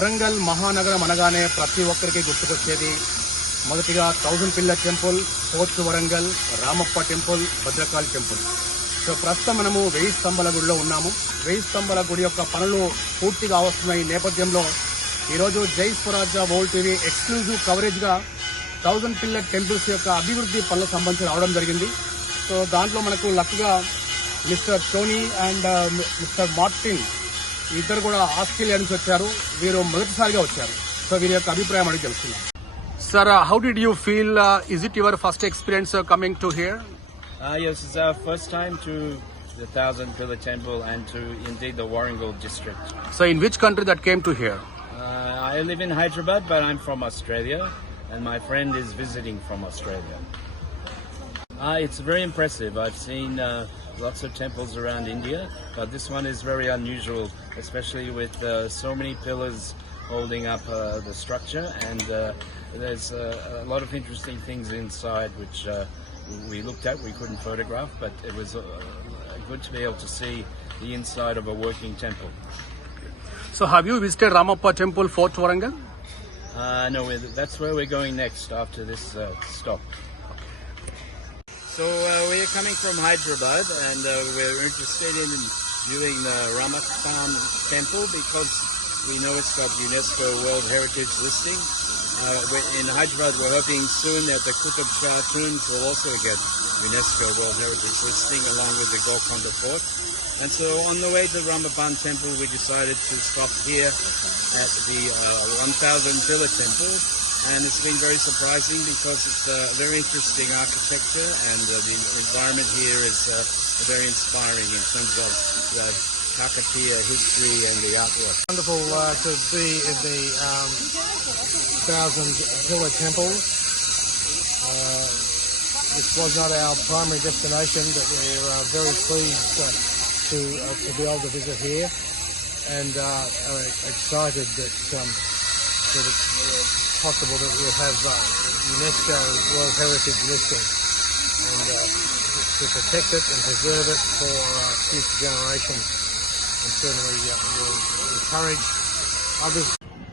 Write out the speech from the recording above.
వరంగల్ మహానగరం అనగానే ప్రతి ఒక్కరికి గుర్తుకొచ్చేది మొదటిగా 1000 pillar temple, fourth Warangal, Ramappa temple, Bhadrakali temple. So ప్రస్తుతం మనము 1000 స్తంభాల గుడిలో ఉన్నాము. 1000 స్తంభాల గుడి యొక్క పనులు పూర్తిగా వస్తున్న ఈ నేపథ్యంలో ఈరోజు Jai Swarajya world TV exclusive కవరేజ్గా 1000 పిల్లర్ టెంపుల్స్ యొక్క అభివృద్ధి పనులకు సంబంధించి రావడం జరిగింది. సో దాంట్లో మనకు లక్గా mister Tony and mister Martin ఇద్దరు కూడా ఆస్ట్రేలియా నుంచి వచ్చారు. వీరు మొదటిసారిగా వచ్చారు. సో వీరి యొక్క అభిప్రాయం అడిగి తెలుసుకుందాం. Sir, how did you feel? Is it your first experience coming to here? Yes, it's our first time to the 1000 Pillar Temple and to indeed the Warrnambool district. So in which country that came to here? I live in Hyderabad, but I'm from Australia, and my friend is visiting from Australia. It's very impressive. I've seen lots of temples around India, but this one is very unusual, especially with so many pillars holding up the structure, and there's a lot of interesting things inside which we looked at, we couldn't photograph, but it was good to be able to see the inside of a working temple. So have you visited Ramappa Temple, Fort Warangal? No, that's where we're going next after this stop. So we're coming from Hyderabad, and we're interested in viewing the Ramappa Temple because we know it's got UNESCO World Heritage listing. In Hyderabad, we're hoping soon that the Qutub Shah tombs will also get UNESCO World Heritage listing along with the Golconda Fort. And so on the way to Ramappa Temple, we decided to stop here at the 1000 Pillar Temple. And it's been very surprising because it's very interesting architecture, and the environment here is very inspiring in terms of the Kakatiya history and the artwork. Wonderful to be in the 1000 Pillar Temple. This was not our primary destination, but we're very pleased to be able to visit here, and are excited that it's possible that we'll have UNESCO World Heritage listing, and to protect it and preserve it for future generations, and certainly will encourage others.